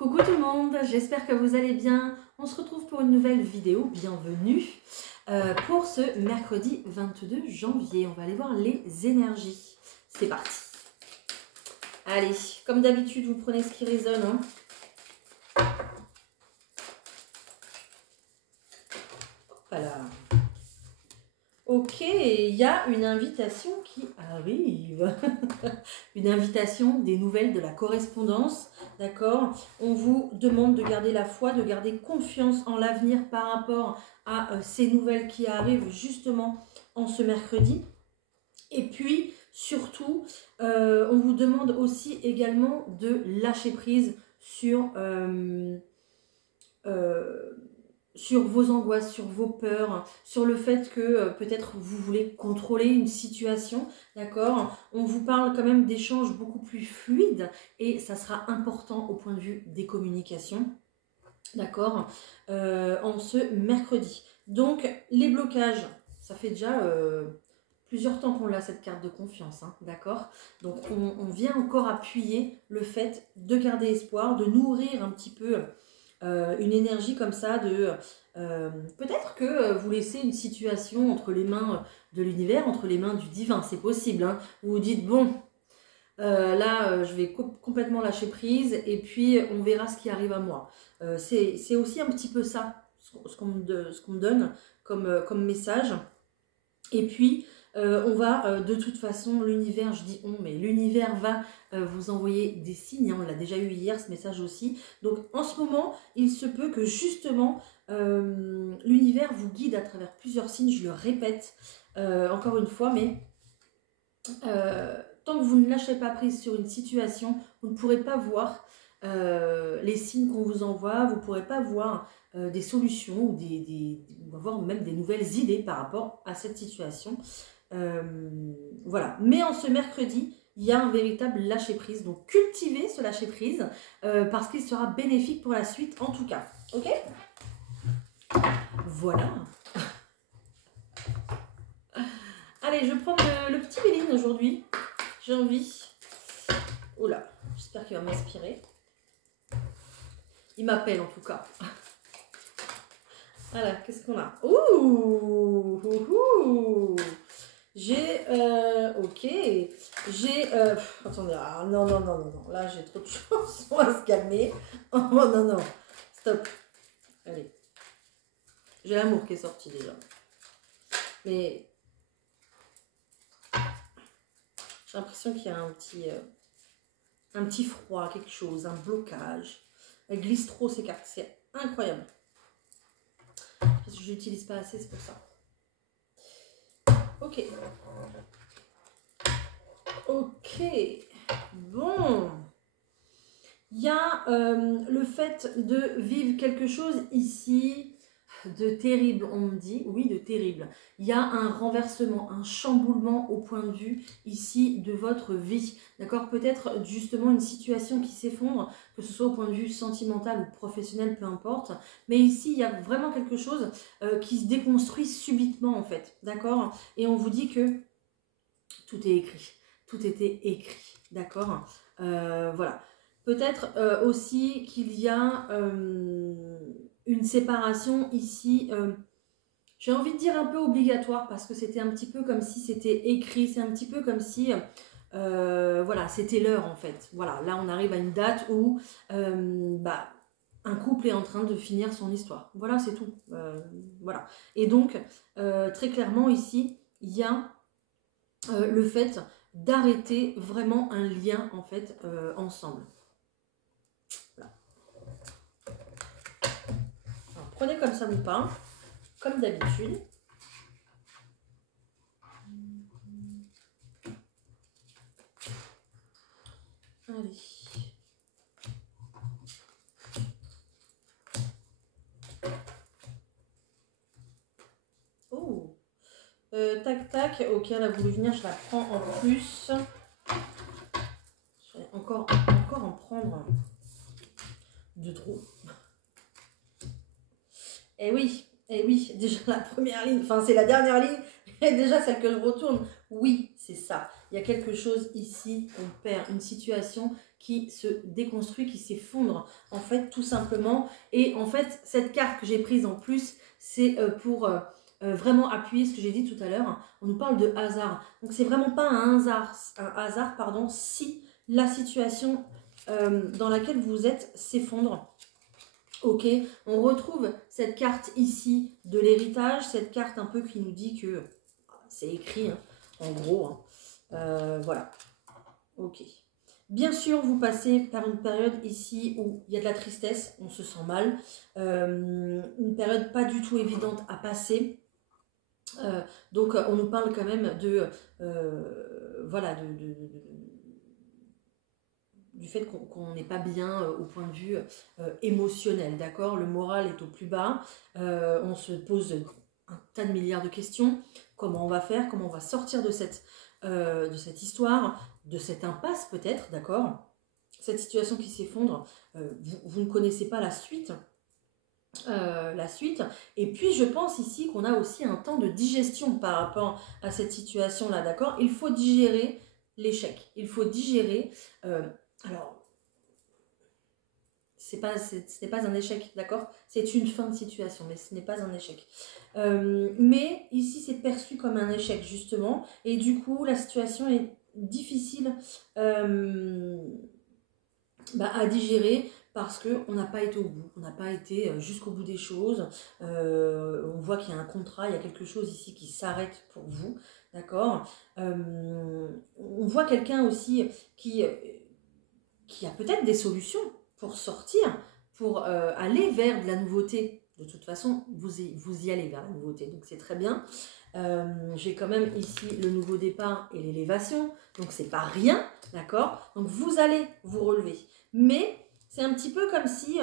Coucou tout le monde, j'espère que vous allez bien. On se retrouve pour une nouvelle vidéo, bienvenue pour ce mercredi 22 janvier. On va aller voir les énergies. C'est parti. Allez, comme d'habitude, vous prenez ce qui résonne. Hein. Voilà. Ok, il y a une invitation qui arrive. Une invitation des nouvelles de la correspondance. D'accord? On vous demande de garder la foi, de garder confiance en l'avenir par rapport à ces nouvelles qui arrivent justement en ce mercredi. Et puis, surtout, on vous demande aussi également de lâcher prise sur vos angoisses, sur vos peurs, sur le fait que peut-être vous voulez contrôler une situation, d'accord? On vous parle quand même d'échanges beaucoup plus fluides et ça sera important au point de vue des communications, d'accord? En ce mercredi. Donc, les blocages, ça fait déjà plusieurs temps qu'on a cette carte de confiance, hein, d'accord? Donc, on vient encore appuyer le fait de garder espoir, de nourrir un petit peu une énergie comme ça de peut-être que vous laissez une situation entre les mains de l'univers, entre les mains du divin, c'est possible, hein. Vous vous dites bon, là je vais complètement lâcher prise et puis on verra ce qui arrive à moi. C'est aussi un petit peu ça ce qu'on me donne comme message. Et puis on va de toute façon, l'univers, je dis on, mais l'univers va vous envoyer des signes, hein, on l'a déjà eu hier ce message aussi. Donc en ce moment, il se peut que justement l'univers vous guide à travers plusieurs signes, je le répète encore une fois, mais tant que vous ne lâchez pas prise sur une situation, vous ne pourrez pas voir les signes qu'on vous envoie, vous ne pourrez pas voir des solutions ou avoir même des nouvelles idées par rapport à cette situation. Voilà. Mais en ce mercredi, il y a un véritable lâcher-prise. Donc, cultivez ce lâcher-prise parce qu'il sera bénéfique pour la suite en tout cas. Ok? Voilà. Allez, je prends le petit Béline aujourd'hui. J'ai envie. Oh là, j'espère qu'il va m'inspirer. Il m'appelle en tout cas. Voilà, qu'est-ce qu'on a? Ouh, j'ai, ok, j'ai, attendez, ah, non, là j'ai trop de choses, on va se calmer. Oh non, stop. Allez, j'ai l'amour qui est sorti déjà. Mais j'ai l'impression qu'il y a un petit froid, quelque chose, un blocage. Elle glisse trop ces cartes, c'est incroyable. Parce que je n'utilise pas assez, c'est pour ça. Ok. Ok. Bon. Il y a le fait de vivre quelque chose ici de terrible, on me dit. Oui, de terrible. Il y a un renversement, un chamboulement au point de vue ici de votre vie. D'accord? Peut-être justement une situation qui s'effondre, que ce soit au point de vue sentimental ou professionnel, peu importe. Mais ici, il y a vraiment quelque chose qui se déconstruit subitement en fait. D'accord? Et on vous dit que tout est écrit. Tout était écrit. D'accord? Voilà. Peut-être aussi qu'il y a une séparation ici, j'ai envie de dire un peu obligatoire, parce que c'était un petit peu comme si c'était écrit, c'est un petit peu comme si, voilà, c'était l'heure en fait. Voilà, là on arrive à une date où un couple est en train de finir son histoire. Voilà, c'est tout. Voilà. Et donc, très clairement ici, il y a le fait d'arrêter vraiment un lien en fait ensemble. Alors, prenez comme ça vous parle, comme d'habitude. Allez. Oh. Tac, tac. Ok, elle a voulu venir, je la prends en plus. Je vais encore en prendre de trop. Eh oui, déjà la première ligne, enfin c'est la dernière ligne, et déjà celle que je retourne, oui, c'est ça. Il y a quelque chose ici, on perd une situation qui se déconstruit, qui s'effondre, en fait, tout simplement. Et en fait, cette carte que j'ai prise en plus, c'est pour vraiment appuyer ce que j'ai dit tout à l'heure. On nous parle de hasard. Donc, c'est vraiment pas un hasard, pardon, si la situation dans laquelle vous êtes s'effondre. Ok, on retrouve cette carte ici de l'héritage, cette carte un peu qui nous dit que c'est écrit, hein, en gros. Hein. Voilà, ok. Bien sûr, vous passez par une période ici où il y a de la tristesse, on se sent mal, une période pas du tout évidente à passer. Donc, on nous parle quand même de, voilà, du fait qu'on n'est pas bien au point de vue émotionnel, d'accord? Le moral est au plus bas, on se pose un tas de milliards de questions. Comment on va faire? Comment on va sortir de cette histoire, de cette impasse peut-être, d'accord? Cette situation qui s'effondre, vous ne connaissez pas la suite. Et puis je pense ici qu'on a aussi un temps de digestion par rapport à cette situation là, d'accord? Il faut digérer l'échec, il faut digérer alors ce n'est pas un échec, d'accord? C'est une fin de situation, mais ce n'est pas un échec. Mais ici c'est perçu comme un échec justement, et du coup la situation est difficile à digérer, parce qu'on n'a pas été au bout, on n'a pas été jusqu'au bout des choses. On voit qu'il y a un contrat, il y a quelque chose ici qui s'arrête pour vous, d'accord? On voit quelqu'un aussi qui a peut-être des solutions pour sortir, pour aller vers de la nouveauté. De toute façon, vous y allez vers la nouveauté, donc c'est très bien. J'ai quand même ici le nouveau départ et l'élévation, donc c'est pas rien, d'accord? Donc vous allez vous relever. Mais c'est un petit peu comme si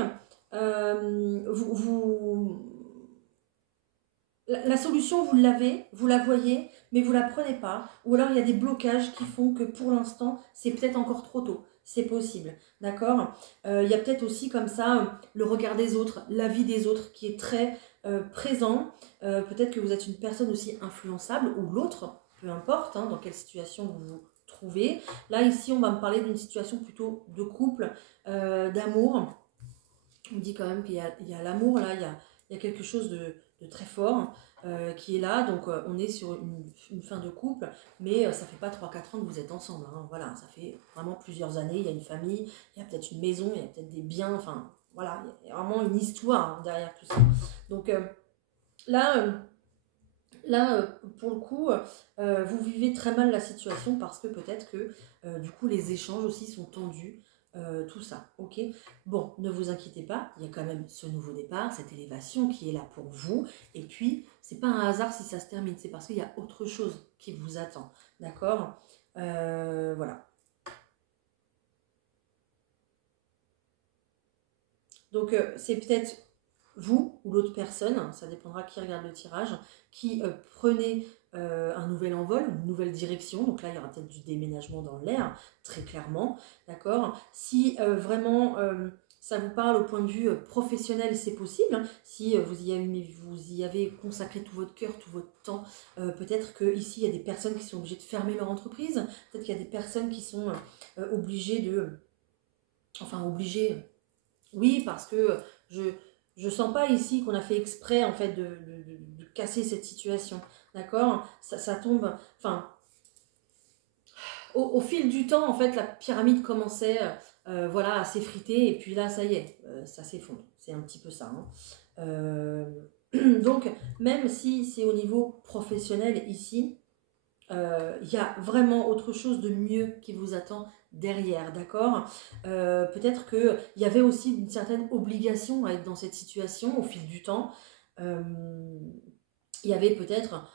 la solution, vous l'avez, vous la voyez, mais vous ne la prenez pas. Ou alors il y a des blocages qui font que pour l'instant, c'est peut-être encore trop tôt. C'est possible, d'accord? Il y a peut-être aussi comme ça le regard des autres, l'avis des autres qui est très présent. Peut-être que vous êtes une personne aussi influençable, ou l'autre, peu importe, hein, dans quelle situation vous vous trouvez. Là, ici, on va me parler d'une situation plutôt de couple, d'amour. On dit quand même qu'il y a l'amour, là, il y a quelque chose de très fort qui est là. Donc, on est sur une fin de couple, mais ça fait pas 3-4 ans que vous êtes ensemble. Hein. Voilà, ça fait vraiment plusieurs années. Il y a une famille, il y a peut-être une maison, il y a peut-être des biens. Enfin, voilà, il y a vraiment une histoire, hein, derrière tout ça. Donc, là, pour le coup, vous vivez très mal la situation, parce que peut-être que du coup les échanges aussi sont tendus, tout ça, ok? Bon, ne vous inquiétez pas, il y a quand même ce nouveau départ, cette élévation qui est là pour vous, et puis c'est pas un hasard si ça se termine, c'est parce qu'il y a autre chose qui vous attend, d'accord? Voilà. Donc c'est peut-être vous ou l'autre personne, ça dépendra qui regarde le tirage, qui prenez un nouvel envol, une nouvelle direction. Donc là, il y aura peut-être du déménagement dans l'air, très clairement, d'accord? Si vraiment ça vous parle au point de vue professionnel, c'est possible. Hein. Si vous y avez consacré tout votre cœur, tout votre temps, peut-être qu'ici, il y a des personnes qui sont obligées de fermer leur entreprise. Peut-être qu'il y a des personnes qui sont obligées de... Enfin, obligées... Oui, parce que je sens pas ici qu'on a fait exprès en fait de casser cette situation, d'accord? Ça tombe, enfin, au fil du temps, en fait, la pyramide commençait voilà, à s'effriter, et puis là, ça y est, ça s'effondre. C'est un petit peu ça. Hein. Donc, même si c'est au niveau professionnel ici, il y a vraiment autre chose de mieux qui vous attend derrière, d'accord? Peut-être qu'il y avait aussi une certaine obligation à être dans cette situation au fil du temps. Il y avait peut-être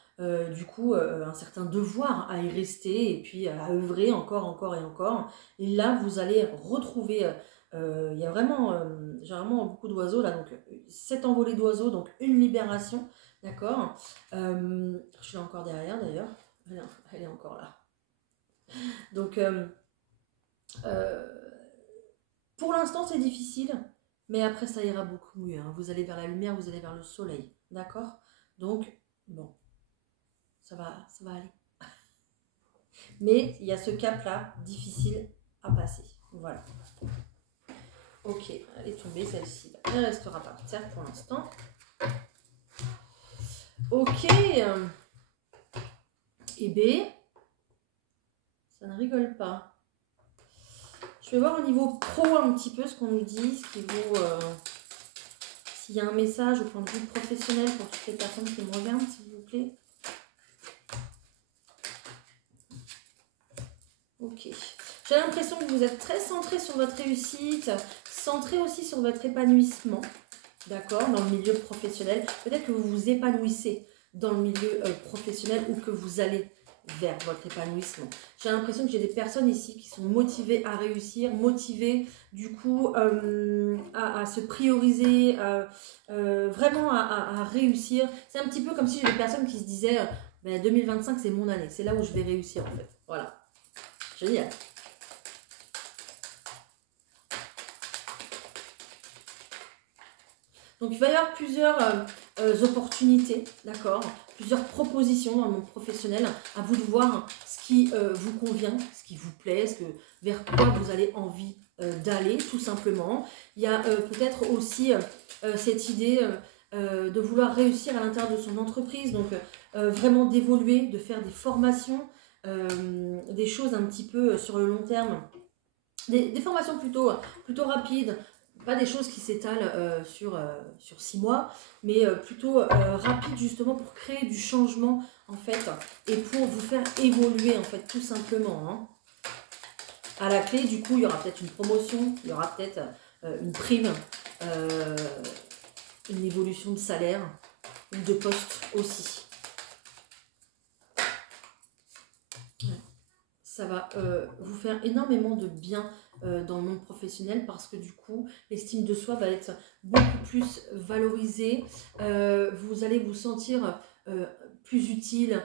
du coup un certain devoir à y rester, et puis à œuvrer encore et encore. Et là, vous allez retrouver... il y a vraiment, j'ai vraiment beaucoup d'oiseaux là, donc 7 envolées d'oiseaux, donc une libération, d'accord? Je suis là encore derrière d'ailleurs. Elle est encore là. Donc, pour l'instant, c'est difficile, mais après, ça ira beaucoup mieux. Hein. Vous allez vers la lumière, vous allez vers le soleil. D'accord? Donc, bon, ça va aller. Mais il y a ce cap-là, difficile à passer. Voilà. Ok, elle est tombée celle-ci. Elle restera par terre pour l'instant. Ok. Et B, ça ne rigole pas. Je vais voir au niveau pro un petit peu ce qu'on nous dit, ce qui vaut... s'il y a un message au point de vue professionnel pour toutes les personnes qui me regardent, s'il vous plaît. Ok. J'ai l'impression que vous êtes très centré sur votre réussite, centré aussi sur votre épanouissement, d'accord, dans le milieu professionnel. Peut-être que vous vous épanouissez dans le milieu professionnel ou que vous allez vers votre épanouissement. J'ai l'impression que j'ai des personnes ici qui sont motivées à réussir, motivées du coup à se prioriser, vraiment à réussir. C'est un petit peu comme si j'ai des personnes qui se disaient ben, 2025 c'est mon année, c'est là où je vais réussir en fait. Voilà. Génial. Donc, il va y avoir plusieurs opportunités, d'accord, plusieurs propositions dans le monde professionnel. À vous de voir ce qui vous convient, ce qui vous plaît, vers quoi vous avez envie d'aller, tout simplement. Il y a peut-être aussi cette idée de vouloir réussir à l'intérieur de son entreprise, donc vraiment d'évoluer, de faire des formations, des choses un petit peu sur le long terme, des formations plutôt rapides, pas des choses qui s'étalent sur 6 mois, mais plutôt rapides justement pour créer du changement en fait et pour vous faire évoluer en fait tout simplement. Hein. À la clé du coup il y aura peut-être une promotion, il y aura peut-être une prime, une évolution de salaire ou de poste aussi. Ça va vous faire énormément de bien dans le monde professionnel parce que du coup, l'estime de soi va être beaucoup plus valorisée. Vous allez vous sentir plus utile,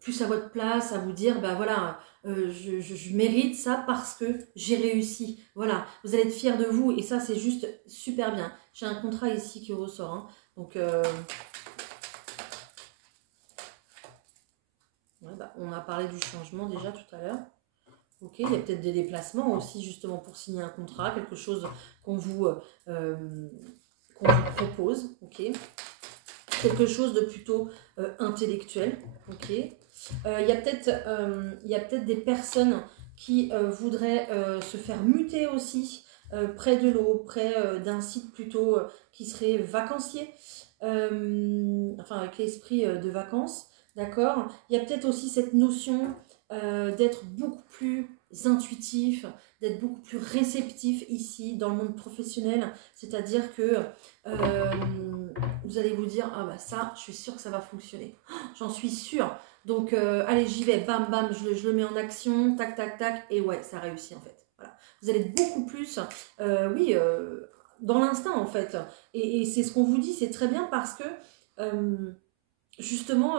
plus à votre place, à vous dire, bah voilà, je mérite ça parce que j'ai réussi. Voilà, vous allez être fiers de vous et ça, c'est juste super bien. J'ai un contrat ici qui ressort. Hein. Donc... ouais, bah, on a parlé du changement déjà tout à l'heure. Ok, il y a peut-être des déplacements aussi justement pour signer un contrat, quelque chose qu'on vous propose. Ok, quelque chose de plutôt intellectuel. Ok, il y a peut-être des personnes qui voudraient se faire muter aussi près de l'eau, près d'un site plutôt qui serait vacancier, enfin avec l'esprit de vacances. D'accord. Il y a peut-être aussi cette notion d'être beaucoup plus intuitif, d'être beaucoup plus réceptif ici dans le monde professionnel. C'est-à-dire que vous allez vous dire, ah bah ça, je suis sûre que ça va fonctionner. J'en suis sûre. Donc allez, j'y vais, bam, bam, je le mets en action, tac, tac, tac, et ouais, ça réussit en fait. Voilà. Vous allez être beaucoup plus, dans l'instinct en fait. Et c'est ce qu'on vous dit, c'est très bien parce que justement...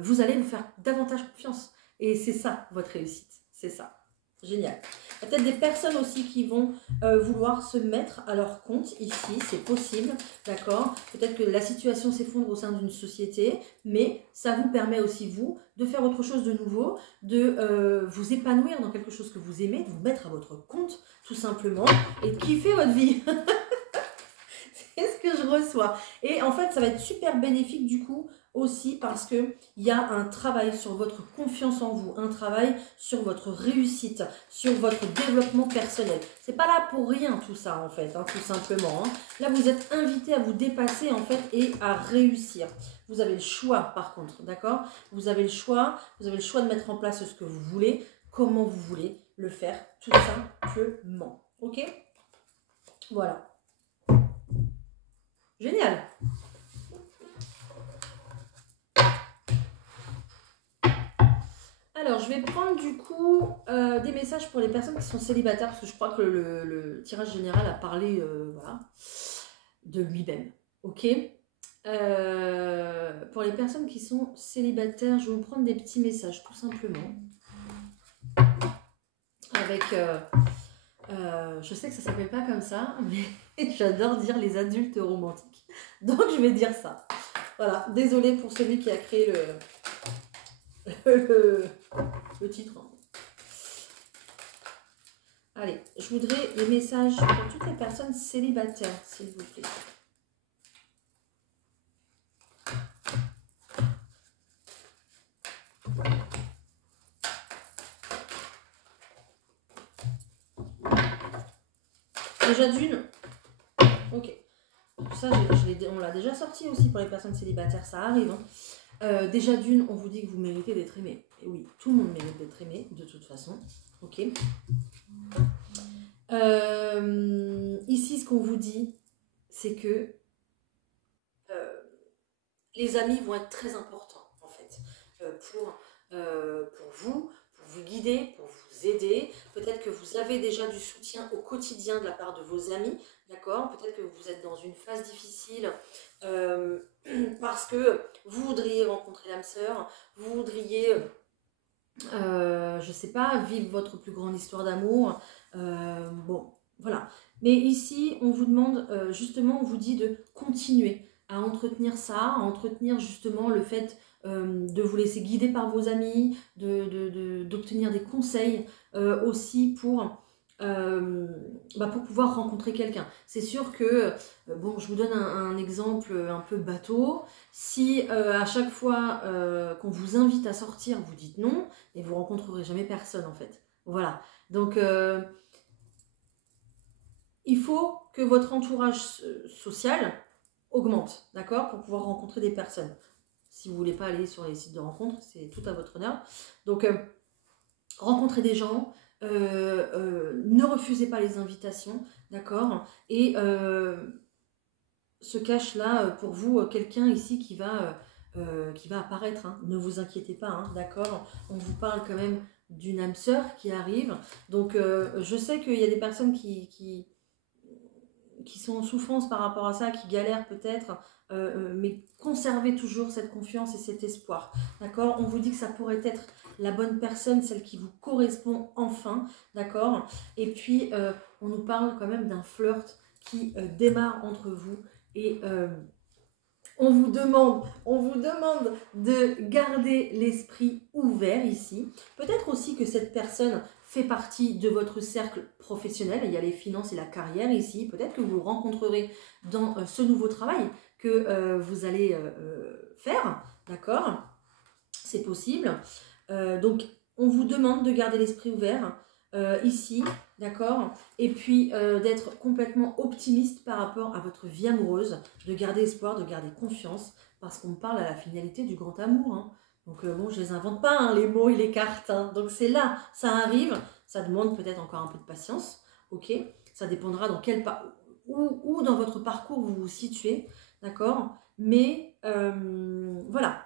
vous allez vous faire davantage confiance. Et c'est ça, votre réussite. C'est ça. Génial. Il y a peut-être des personnes aussi qui vont vouloir se mettre à leur compte ici. C'est possible, d'accord. Peut-être que la situation s'effondre au sein d'une société, mais ça vous permet aussi, vous, de faire autre chose de nouveau, de vous épanouir dans quelque chose que vous aimez, de vous mettre à votre compte, tout simplement, et de kiffer votre vie. C'est ce que je reçois. Et en fait, ça va être super bénéfique du coup aussi parce qu'il y a un travail sur votre confiance en vous, un travail sur votre réussite, sur votre développement personnel. C'est pas là pour rien tout ça en fait, hein, tout simplement. Hein. Là, vous êtes invité à vous dépasser en fait et à réussir. Vous avez le choix par contre, d'accord? Vous avez le choix de mettre en place ce que vous voulez, comment vous voulez le faire, tout simplement. Ok? Voilà. Génial. Alors, je vais prendre du coup des messages pour les personnes qui sont célibataires, parce que je crois que le tirage général a parlé voilà, de lui-même. Ok. Pour les personnes qui sont célibataires, je vais vous prendre des petits messages, tout simplement. Avec... je sais que ça ne s'appelle pas comme ça, mais j'adore dire les adultes romantiques. Donc, je vais dire ça. Voilà, désolée pour celui qui a créé le titre. Allez, je voudrais les messages pour toutes les personnes célibataires, s'il vous plaît. Déjà d'une, ok. Ça, on l'a déjà sorti aussi pour les personnes célibataires, ça arrive. Hein. Déjà d'une, on vous dit que vous méritez d'être aimé. Et oui, tout le monde mérite d'être aimé, de toute façon. Ok. Ici, ce qu'on vous dit, c'est que les amis vont être très importants, en fait, pour vous guider, pour vous aider. Peut-être que vous avez déjà du soutien au quotidien de la part de vos amis, d'accord? Peut-être que vous êtes dans une phase difficile parce que vous voudriez rencontrer l'âme sœur, vous voudriez, je sais pas, vivre votre plus grande histoire d'amour. Bon, voilà. Mais ici, on vous demande, justement, on vous dit de continuer à entretenir ça, à entretenir justement le fait de vous laisser guider par vos amis, d'obtenir des conseils aussi pour pouvoir rencontrer quelqu'un. C'est sûr que, bon, je vous donne un exemple un peu bateau. Si à chaque fois qu'on vous invite à sortir, vous dites non, et vous rencontrerez jamais personne en fait. Voilà. Donc, il faut que votre entourage social augmente, d'accord, pour pouvoir rencontrer des personnes. Si vous voulez pas aller sur les sites de rencontres, c'est tout à votre honneur. Donc, rencontrez des gens, ne refusez pas les invitations, d'accord, et se cache là pour vous quelqu'un ici qui va apparaître, hein. Ne vous inquiétez pas, hein, d'accord. On vous parle quand même d'une âme sœur qui arrive. Donc je sais qu'il y a des personnes qui sont en souffrance par rapport à ça, qui galèrent peut-être, mais conservez toujours cette confiance et cet espoir, d'accord. On vous dit que ça pourrait être la bonne personne, celle qui vous correspond enfin, d'accord. Et puis on nous parle quand même d'un flirt qui démarre entre vous et on vous demande de garder l'esprit ouvert ici. Peut-être aussi que cette personne fait partie de votre cercle professionnel. Il y a les finances et la carrière ici. Peut-être que vous rencontrerez dans ce nouveau travail que vous allez faire. D'accord? C'est possible. Donc, on vous demande de garder l'esprit ouvert ici. D'accord? Et puis d'être complètement optimiste par rapport à votre vie amoureuse, de garder espoir, de garder confiance, parce qu'on parle à la finalité du grand amour. Hein. Donc bon, je les invente pas, hein, les mots et les cartes. Hein. Donc c'est là, ça arrive, ça demande peut-être encore un peu de patience, ok. Ça dépendra dans où dans votre parcours vous vous situez, d'accord. Mais voilà,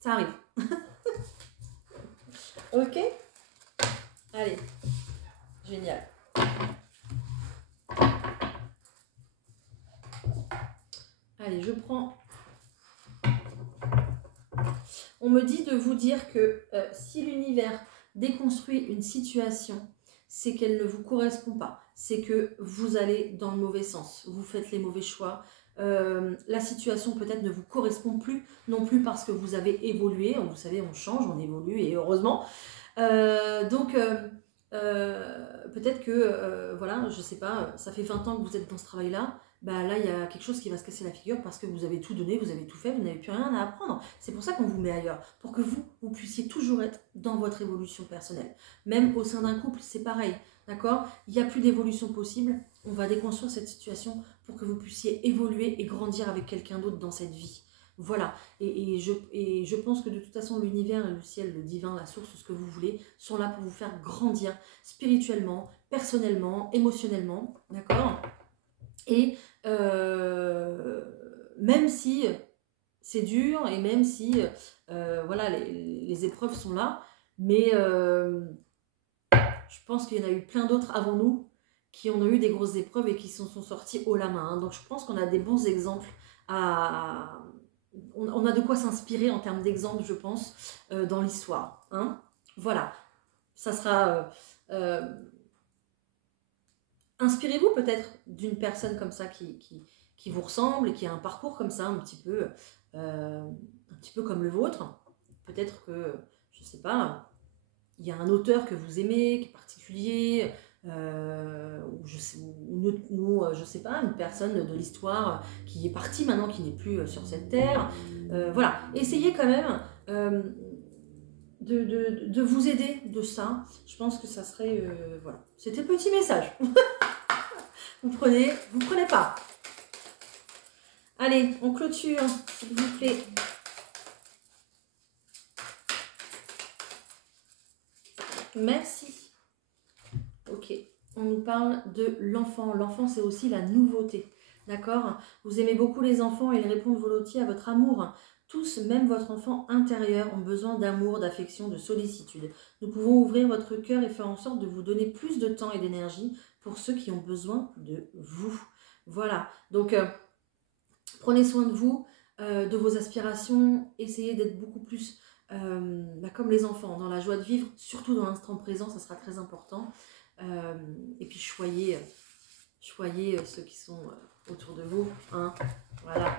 ça arrive. Ok. Allez, génial. Allez, je prends. On me dit de vous dire que si l'univers déconstruit une situation, c'est qu'elle ne vous correspond pas. C'est que vous allez dans le mauvais sens. Vous faites les mauvais choix. La situation peut-être ne vous correspond plus non plus parce que vous avez évolué. Vous savez, on change, on évolue et heureusement. Donc, peut-être que, voilà, je sais pas, ça fait 20 ans que vous êtes dans ce travail-là. Bah là, il y a quelque chose qui va se casser la figure parce que vous avez tout donné, vous avez tout fait, vous n'avez plus rien à apprendre. C'est pour ça qu'on vous met ailleurs, pour que vous puissiez toujours être dans votre évolution personnelle. Même au sein d'un couple, c'est pareil, d'accord. Il n'y a plus d'évolution possible, on va déconstruire cette situation pour que vous puissiez évoluer et grandir avec quelqu'un d'autre dans cette vie. Voilà, et je pense que de toute façon, l'univers, le ciel, le divin, la source, ce que vous voulez, sont là pour vous faire grandir spirituellement, personnellement, émotionnellement, d'accord. Et même si c'est dur et même si voilà, les épreuves sont là, mais je pense qu'il y en a eu plein d'autres avant nous qui ont eu des grosses épreuves et qui s'en sont sortis haut la main. Hein. Donc je pense qu'on a des bons exemples on a de quoi s'inspirer en termes d'exemples, je pense, dans l'histoire. Hein. Voilà, ça sera... inspirez-vous peut-être d'une personne comme ça qui vous ressemble et qui a un parcours comme ça, un petit peu comme le vôtre. Peut-être que, je ne sais pas, il y a un auteur que vous aimez, qui est particulier, ou je sais pas, une personne de l'histoire qui est partie maintenant, qui n'est plus sur cette terre. Voilà, essayez quand même de vous aider de ça. Je pense que ça serait... voilà, c'était le petit message. vous prenez pas. Allez, on clôture, s'il vous plaît. Merci. Ok, on nous parle de l'enfant. L'enfant, c'est aussi la nouveauté. D'accord? Vous aimez beaucoup les enfants et ils répondent volontiers à votre amour. Tous, même votre enfant intérieur, ont besoin d'amour, d'affection, de sollicitude. Nous pouvons ouvrir votre cœur et faire en sorte de vous donner plus de temps et d'énergie pour ceux qui ont besoin de vous. Voilà, donc prenez soin de vous, de vos aspirations, essayez d'être beaucoup plus comme les enfants, dans la joie de vivre, surtout dans l'instant présent, ça sera très important. Et puis choyez ceux qui sont autour de vous. Hein. Voilà.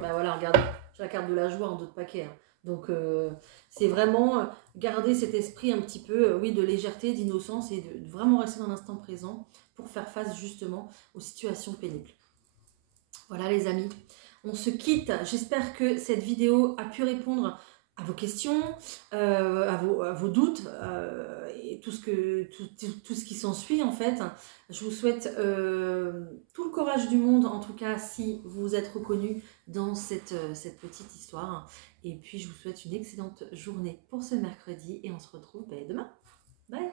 Bah voilà, regardez, j'ai la carte de la joie en dos de paquet. Hein. Donc c'est vraiment garder cet esprit un petit peu, oui, de légèreté, d'innocence et de vraiment rester dans l'instant présent pour faire face justement aux situations pénibles. Voilà les amis, on se quitte. J'espère que cette vidéo a pu répondre à vos questions, à vos doutes et tout ce qui s'ensuit en fait. Je vous souhaite tout le courage du monde, en tout cas si vous êtes reconnu dans cette petite histoire. Et puis je vous souhaite une excellente journée pour ce mercredi et on se retrouve demain. Bye.